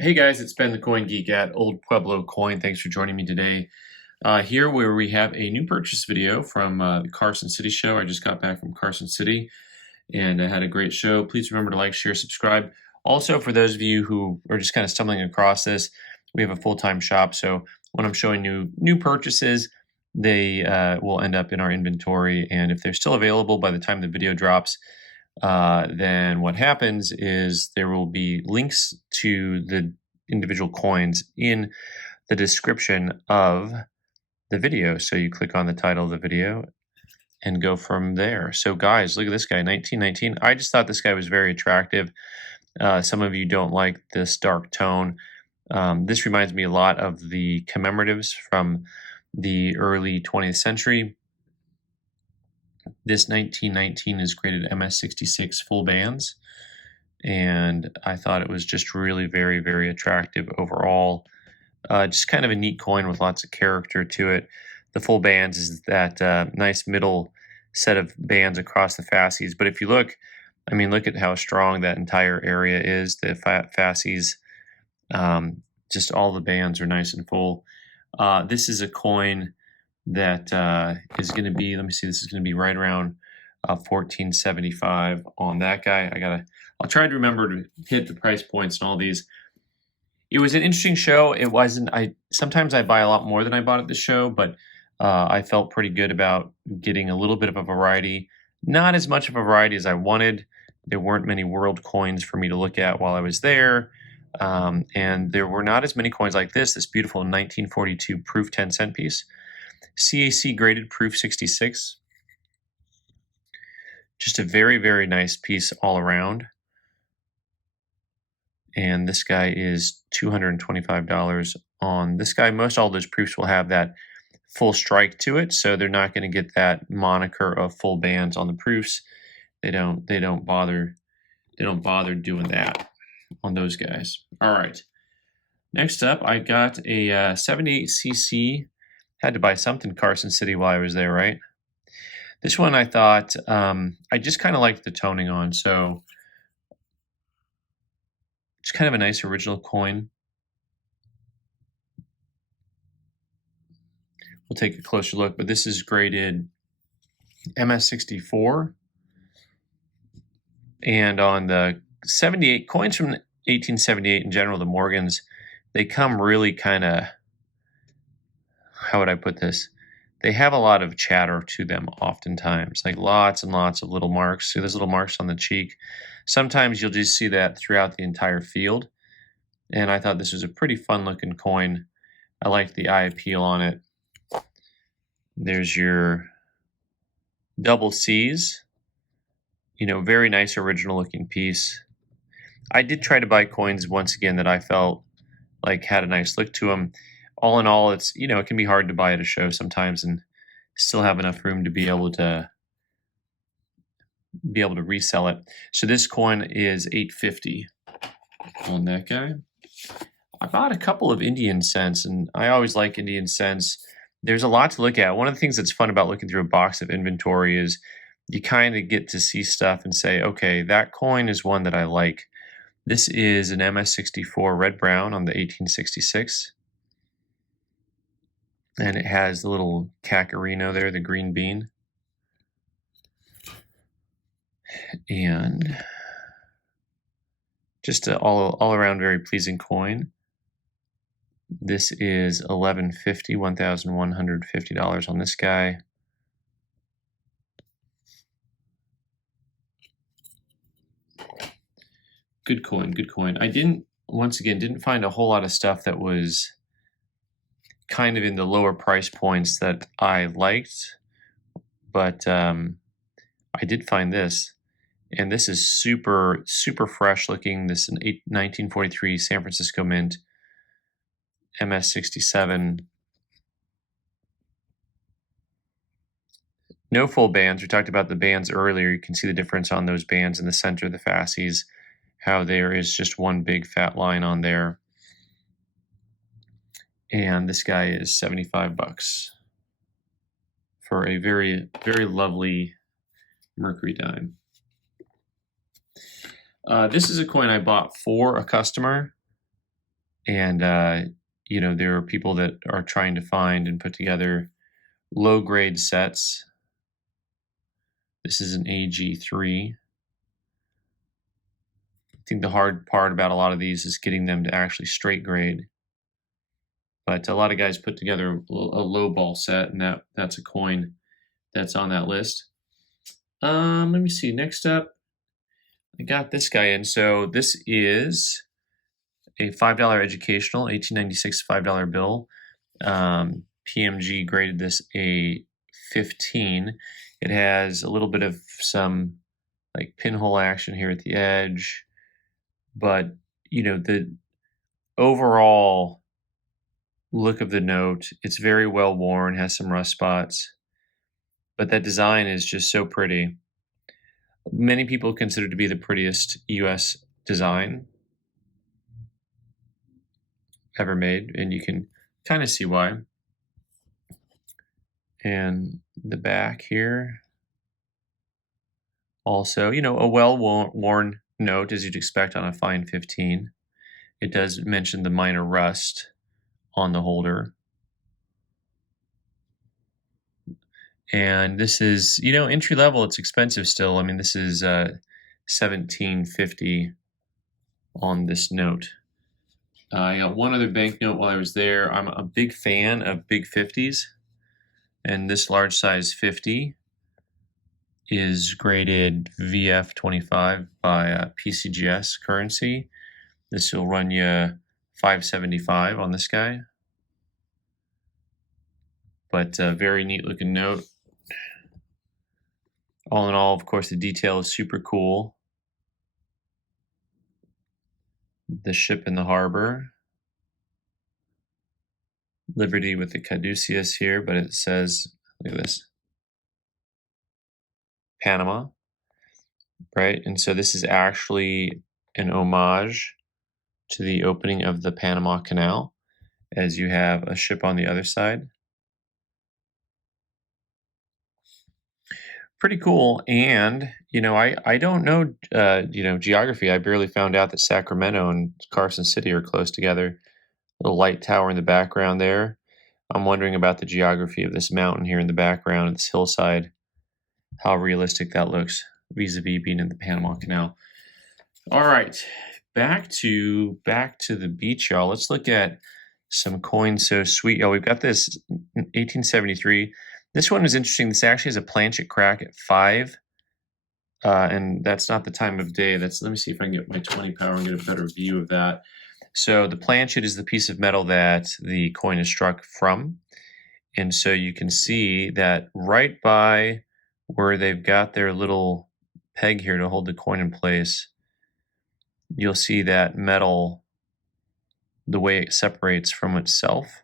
Hey guys, it's Ben the Coin Geek at Old Pueblo Coin. Thanks for joining me today. Here where we have a new purchase video from the Carson City show. I just got back from Carson City and I had a great show. Please remember to like, share, subscribe. Also, for those of you who are just kind of stumbling across this, we have a full-time shop. So when I'm showing you new purchases, they will end up in our inventory. And if they're still available by the time the video drops, then what happens is there will be links to the individual coins in the description of the video. So you click on the title of the video and go from there. So guys, look at this guy, 1919. I just thought this guy was very attractive. Some of you don't like this dark tone. This reminds me a lot of the commemoratives from the early 20th century. This 1919 is graded MS66 full bands, and I thought it was just really very, very attractive overall. Just kind of a neat coin with lots of character to it. The full bands is that nice middle set of bands across the fasces. But if you look, I mean, look at how strong that entire area is. The fasces, just all the bands are nice and full. This is a coin that is going to be, let me see, this is going to be right around 1475 on that guy. I'll try to remember to hit the price points and all these. It was an interesting show. It wasn't, sometimes I buy a lot more than I bought at the show, but I felt pretty good about getting a little bit of a variety. Not as much of a variety as I wanted. There weren't many world coins for me to look at while I was there. And there were not as many coins like this beautiful 1942 proof 10-cent piece. CAC graded proof 66. Just a very, very nice piece all around. And this guy is $225 on this guy. Most all those proofs will have that full strike to it, so they're not going to get that moniker of full bands on the proofs. They don't bother doing that on those guys. All right. Next up, I got a 78cc. Had to buy something Carson City while I was there, right? This one I thought, I just kind of liked the toning on, so it's kind of a nice original coin. We'll take a closer look, but this is graded MS64. And on the 78 coins from 1878 in general, the Morgans, they come really kind of, how would I put this? They have a lot of chatter to them oftentimes, like lots and lots of little marks. See those little marks on the cheek? Sometimes you'll just see that throughout the entire field. And I thought this was a pretty fun looking coin. I liked the eye appeal on it. There's your double C's. You know, very nice original looking piece. I did try to buy coins once again that I felt like had a nice look to them. All in all, it's, it can be hard to buy at a show sometimes and still have enough room to be able to resell it. So this coin is $8.50 on that guy. I bought a couple of Indian cents, and I always like Indian cents. There's a lot to look at. One of the things that's fun about looking through a box of inventory is you kind of get to see stuff and say, okay, that coin is one that I like. This is an MS64 red brown on the 1866. And it has the little cacarino there, the green bean. And just an all around very pleasing coin. This is $11.50, $1,150 on this guy. Good coin, good coin. I once again, didn't find a whole lot of stuff that was kind of in the lower price points that I liked, but I did find this, and this is super, super fresh looking. This is an 1943 San Francisco Mint MS67. No full bands. We talked about the bands earlier. You can see the difference on those bands in the center of the fasces, how there is just one big fat line on there. And this guy is $75 for a very, very lovely mercury dime. This is a coin I bought for a customer. And you know, there are people that are trying to find and put together low-grade sets. This is an AG3. I think the hard part about a lot of these is getting them to actually straight grade. But a lot of guys put together a low ball set, and that's a coin that's on that list. Let me see. Next up, I got this guy in. So this is a $5 educational, 1896 $5 bill. PMG graded this a 15. It has a little bit of some like pinhole action here at the edge, but you know, the overall look of the note, it's very well worn, has some rust spots, but that design is just so pretty. Many people consider it to be the prettiest US design ever made, and you can kind of see why. And the back here, also, you know, a well-worn note as you'd expect on a fine 15. It does mention the minor rust on the holder. And this is, you know, entry level, it's expensive still. I mean, this is $17.50 on this note. I got one other banknote while I was there. I'm a big fan of big 50s, and this large size 50 is graded VF25 by PCGS currency. This will run you $5.75 on this guy. But very neat looking note. All in all, of course, the detail is super cool. The ship in the harbor. Liberty with the caduceus here, but it says, look at this, Panama, right? And so this is actually an homage to the opening of the Panama Canal, as you have a ship on the other side. Pretty cool. And you know, I don't know you know, geography. I barely found out that Sacramento and Carson City are close together. Little light tower in the background there. I'm wondering about the geography of this mountain here in the background, this hillside, how realistic that looks vis-a-vis being in the Panama Canal. All right, back to the beach, y'all. Let's look at some coins so sweet, y'all. We've got this 1873. This one is interesting. This actually has a planchet crack at 5, and that's not the time of day. Let me see if I can get my 20 power and get a better view of that. So the planchet is the piece of metal that the coin is struck from, and so you can see that right by where they've got their little peg here to hold the coin in place, you'll see that metal, the way it separates from itself.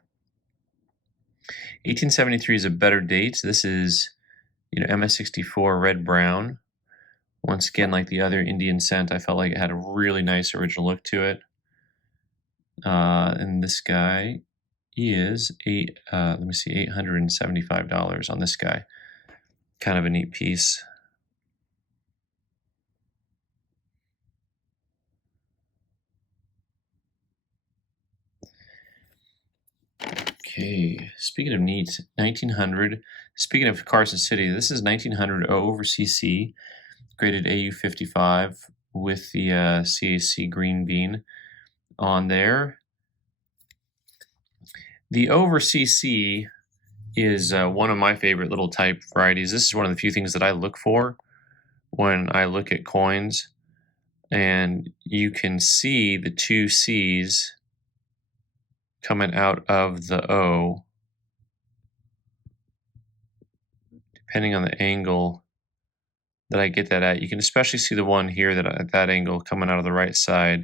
1873 is a better date. This is, you know, MS64 red brown. Once again, like the other Indian cent, I felt like it had a really nice original look to it. And this guy is $875 on this guy. Kind of a neat piece. Okay, speaking of neat, 1900. Speaking of Carson City, this is 1900 O over CC, graded AU55 with the CAC green bean on there. The over CC is one of my favorite little type varieties. This is one of the few things that I look for when I look at coins, and you can see the two C's coming out of the O, depending on the angle that I get that at. You can especially see the one here that at that angle coming out of the right side,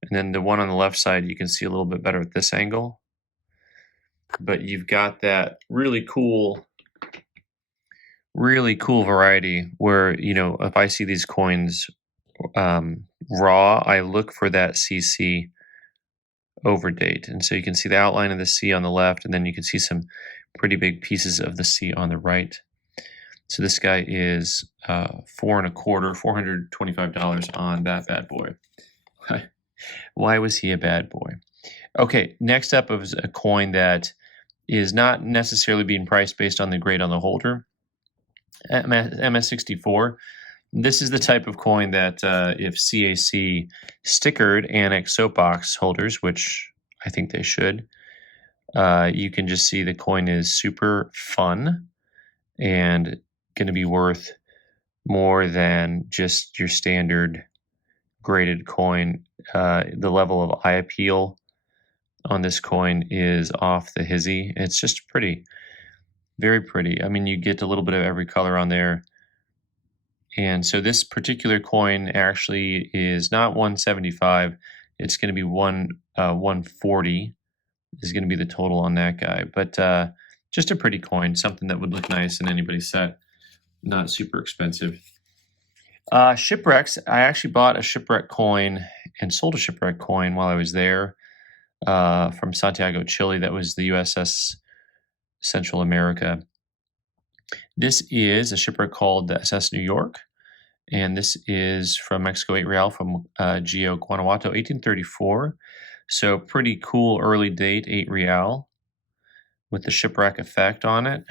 and then the one on the left side you can see a little bit better at this angle. But you've got that really cool variety where, you know, if I see these coins raw, I look for that CC over date. And so you can see the outline of the C on the left, and then you can see some pretty big pieces of the C on the right. So this guy is $425 on that bad boy. Why was he a bad boy? Okay, next up is a coin that is not necessarily being priced based on the grade on the holder. MS64. This is the type of coin that if CAC stickered Annex soapbox holders, which I think they should, you can just see the coin is super fun and going to be worth more than just your standard graded coin. The level of eye appeal on this coin is off the hizzy. It's just pretty, very pretty. I mean, you get a little bit of every color on there. And so this particular coin actually is not 175. It's going to be 140 is going to be the total on that guy. But just a pretty coin, something that would look nice in anybody's set. Not super expensive. Shipwrecks. I actually bought a shipwreck coin and sold a shipwreck coin while I was there from Santiago, Chile. That was the USS Central America. This is a shipwreck called the SS New York, and this is from Mexico, 8 real from Gio, Guanajuato, 1834. So pretty cool early date, 8 real with the shipwreck effect on it.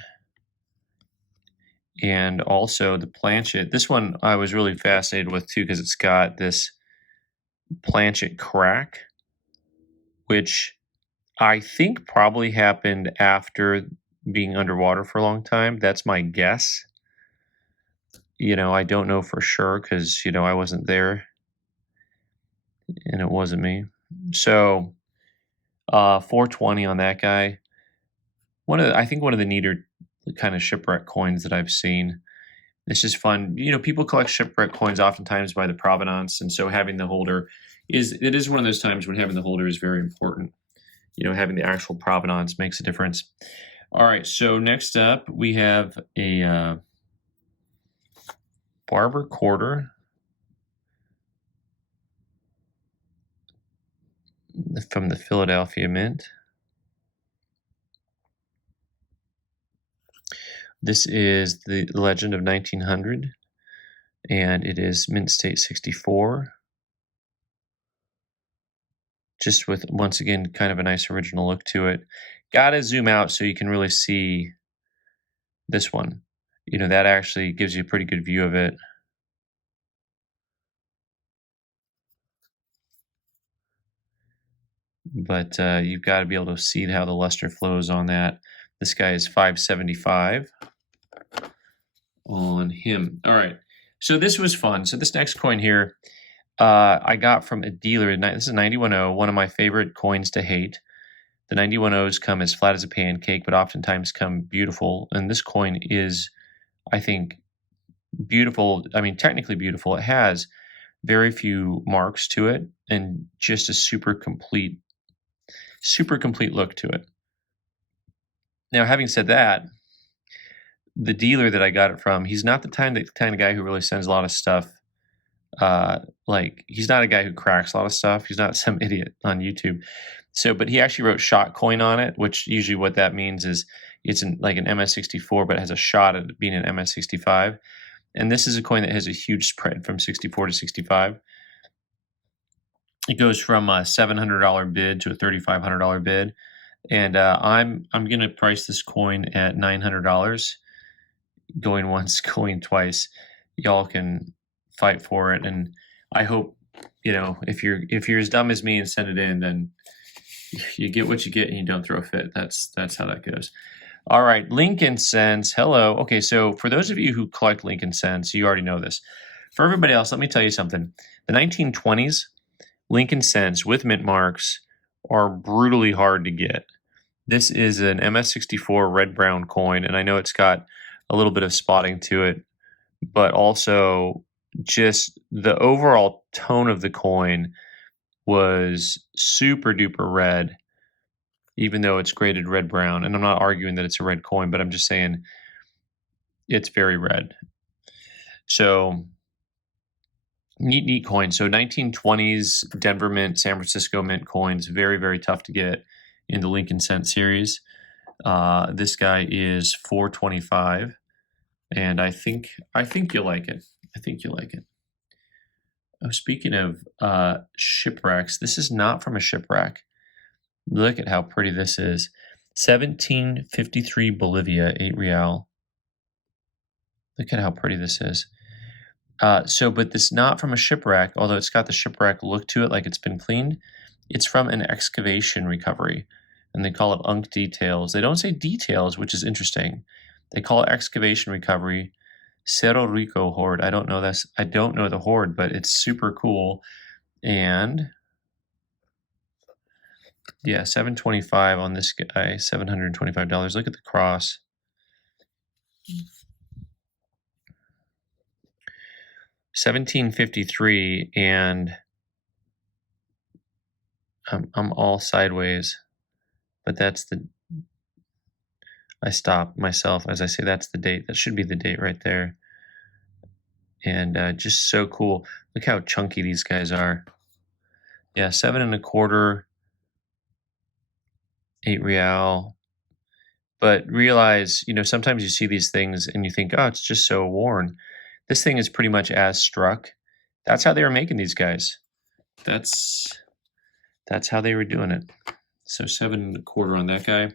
And also the planchet. This one I was really fascinated with too because it's got this planchet crack, which I think probably happened after being underwater for a long time. That's my guess. You know, I don't know for sure because, you know, I wasn't there and it wasn't me. So 420 on that guy. I think one of the neater kind of shipwreck coins that I've seen. It's just fun. You know, people collect shipwreck coins oftentimes by the provenance, and so having the holder is one of those times when having the holder is very important. You know, having the actual provenance makes a difference. All right, so next up we have a barber quarter from the Philadelphia Mint. This is the Legend of 1900, and it is Mint State 64. Just with, once again, kind of a nice original look to it. Gotta zoom out so you can really see this one. You know, that actually gives you a pretty good view of it. But you've got to be able to see how the luster flows on that. This guy is 575 on him. All right, so this was fun. So this next coin here, I got from a dealer. This is 91.0, one of my favorite coins to hate. The 91.0s come as flat as a pancake, but oftentimes come beautiful. And this coin is, I think, beautiful. I mean, technically beautiful. It has very few marks to it and just a super complete look to it. Now, having said that, the dealer that I got it from, he's not the kind of guy who really sends a lot of stuff. Like, he's not a guy who cracks a lot of stuff. He's not some idiot on YouTube. So, but he actually wrote shot coin on it, which usually what that means is it's like an MS64, but it has a shot at being an MS65. And this is a coin that has a huge spread from 64 to 65. It goes from a $700 bid to a $3,500 bid. And I'm going to price this coin at $900. Going once, going twice. Y'all can fight for it, and I hope, you know, if you're as dumb as me and send it in, then you get what you get and you don't throw a fit. That's how that goes. All right, Lincoln Cents. Hello. Okay, so for those of you who collect Lincoln Cents, you already know this. For everybody else, let me tell you something. The 1920s Lincoln Cents with mint marks are brutally hard to get. This is an MS64 red-brown coin, and I know it's got a little bit of spotting to it, but also just the overall tone of the coin was super duper red, even though it's graded red-brown. And I'm not arguing that it's a red coin, but I'm just saying it's very red. So neat coin. So 1920s Denver Mint, San Francisco Mint coins, very, very tough to get in the Lincoln Cent series. This guy is 425, and I think you'll like it. I think you'll like it. Oh, speaking of shipwrecks, this is not from a shipwreck. Look at how pretty this is. 1753 Bolivia, 8 real. Look at how pretty this is. But this not from a shipwreck, although it's got the shipwreck look to it like it's been cleaned. It's from an excavation recovery, and they call it Unk Details. They don't say details, which is interesting. They call it excavation recovery. Cerro Rico hoard. I don't know this. I don't know the hoard, but it's super cool. And yeah, $725 on this guy. $725. Look at the cross. 1753, and I'm all sideways, but that's the. I stop myself as I say that's the date. That should be the date right there. And just so cool. Look how chunky these guys are. Yeah, 7.25, 8 real. But realize, sometimes you see these things and you think, oh, it's just so worn. This thing is pretty much as struck. That's how they were making these guys. That's how they were doing it. So 7.25 on that guy.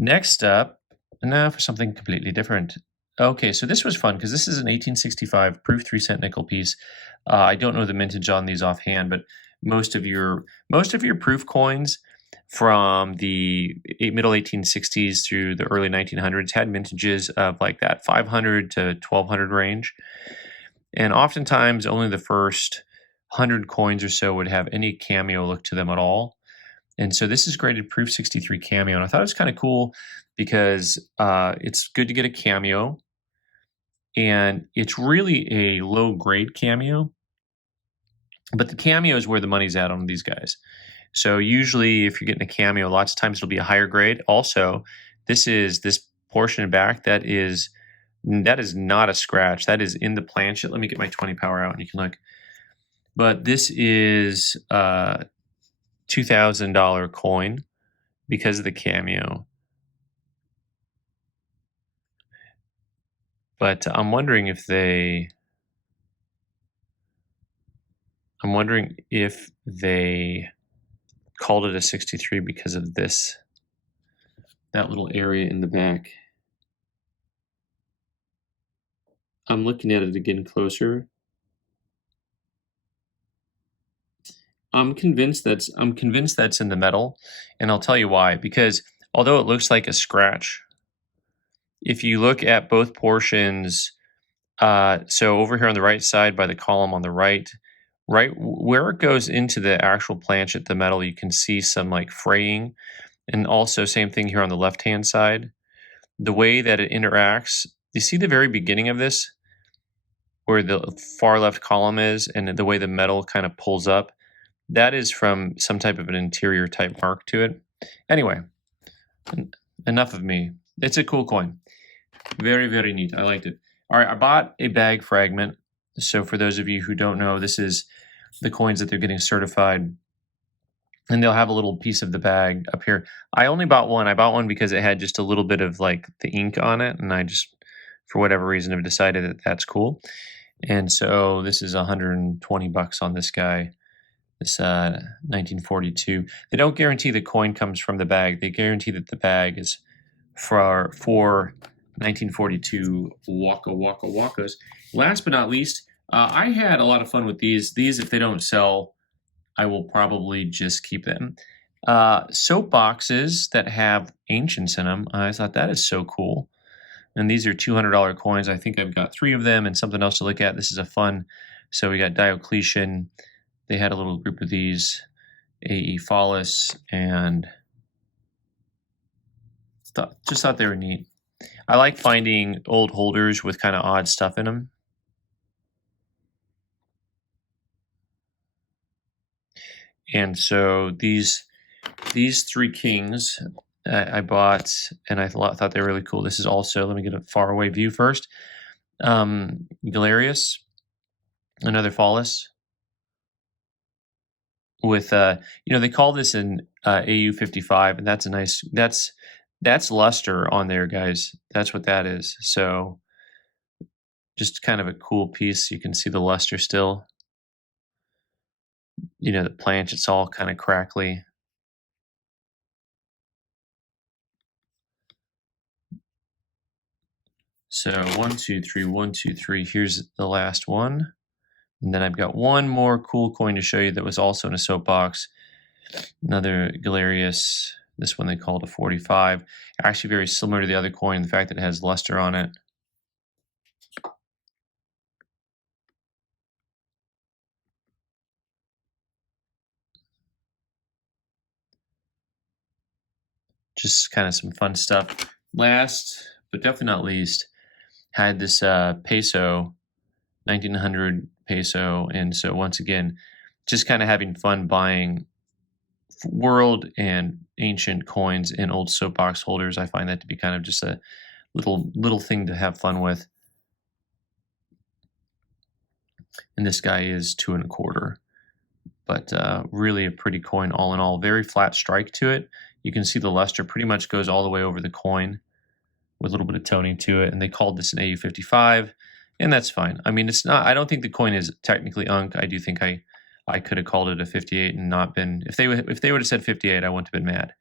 Next up, now for something completely different. Okay, so this was fun because this is an 1865 proof 3-cent nickel piece. I don't know the mintage on these offhand, but most of your proof coins from the middle 1860s through the early 1900s had mintages of like that 500 to 1200 range. And oftentimes only the first 100 coins or so would have any cameo look to them at all. And so this is graded proof 63 cameo. And I thought it was kind of cool because it's good to get a cameo. And it's really a low grade cameo. But the cameo is where the money's at on these guys. So usually if you're getting a cameo, lots of times it'll be a higher grade. Also, this portion back, that is not a scratch. That is in the planchet. Let me get my 20 power out and you can look. But this is a $2,000 coin because of the cameo. But I'm wondering if they called it a 63 because of that little area in the back. I'm looking at it again closer. I'm convinced that's in the metal, and I'll tell you why. Because although it looks like a scratch, if you look at both portions, so over here on the right side by the column on the right where it goes into the actual planchet, the metal, you can see some like fraying, and also same thing here on the left hand side. The way that it interacts, you see the very beginning of this, where the far left column is, and the way the metal kind of pulls up. That is from some type of an interior type mark to it. Anyway, enough of me. It's a cool coin. Very, very neat. I liked it. All right, I bought a bag fragment. So for those of you who don't know, this is the coins that they're getting certified. And they'll have a little piece of the bag up here. I only bought one. I bought one because it had just a little bit of like the ink on it. And I just, for whatever reason, have decided that that's cool. And so this is $120 on this guy. This 1942. They don't guarantee the coin comes from the bag. They guarantee that the bag is for 1942 Waka Waka Wakas. Last but not least, I had a lot of fun with these. These, if they don't sell, I will probably just keep them. Soap boxes that have ancients in them. I thought that is so cool. And these are $200 coins. I think I've got 3 of them and something else to look at. This is a fun. So we got Diocletian. They had a little group of these, A.E. Follis, and just thought they were neat. I like finding old holders with kind of odd stuff in them. And so these 3 kings I bought, and I thought they were really cool. This is also, let me get a far away view first. Galerius, another Follis. With they call this an AU 55, and that's a nice, that's luster on there, guys. That's what that is. So just kind of a cool piece. You can see the luster still. You know, the planch, it's all kind of crackly. So 1, 2, 3, 1, 2, 3. Here's the last one. And then I've got one more cool coin to show you that was also in a soapbox. Another Galerius. This one they called a 45. Actually very similar to the other coin, the fact that it has luster on it. Just kind of some fun stuff. Last, but definitely not least, had this peso, 1900 peso. And so once again, just kind of having fun buying world and ancient coins in old soapbox holders. I find that to be kind of just a little thing to have fun with. And this guy is 2 1/4, but really a pretty coin all in all. Very flat strike to it. You can see the luster pretty much goes all the way over the coin with a little bit of toning to it. And they called this an AU55, and that's fine. I mean, it's not. I don't think the coin is technically unk. I do think I could have called it a 58 and not been. If they would have said 58, I wouldn't have been mad.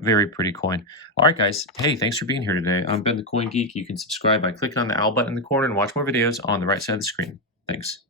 Very pretty coin. All right, guys. Hey, thanks for being here today. I'm Ben the Coin Geek. You can subscribe by clicking on the owl button in the corner and watch more videos on the right side of the screen. Thanks.